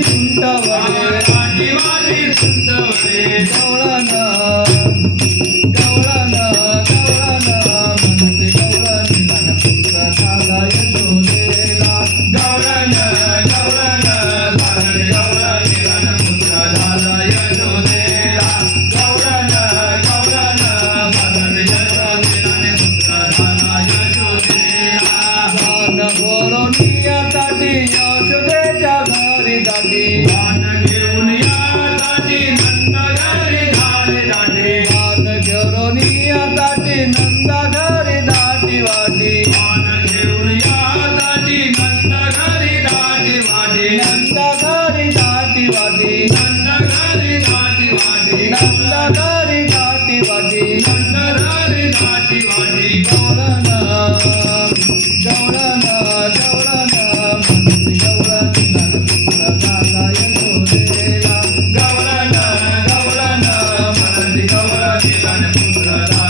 ಸುಂದವರೇ ಸುಂದವರೇ ಸುಂದವರೇ ಸೋಳನ घाली दाटे घेऊन या घाली दाटे पान घेऊन या दाटी नंदा घरी दाटी घेऊन या दाटी घरी दाटी वाटी. नंदा घरी दाटी घरी दाटी वाटी. नंदा घरी दाटी वाटी. नंदा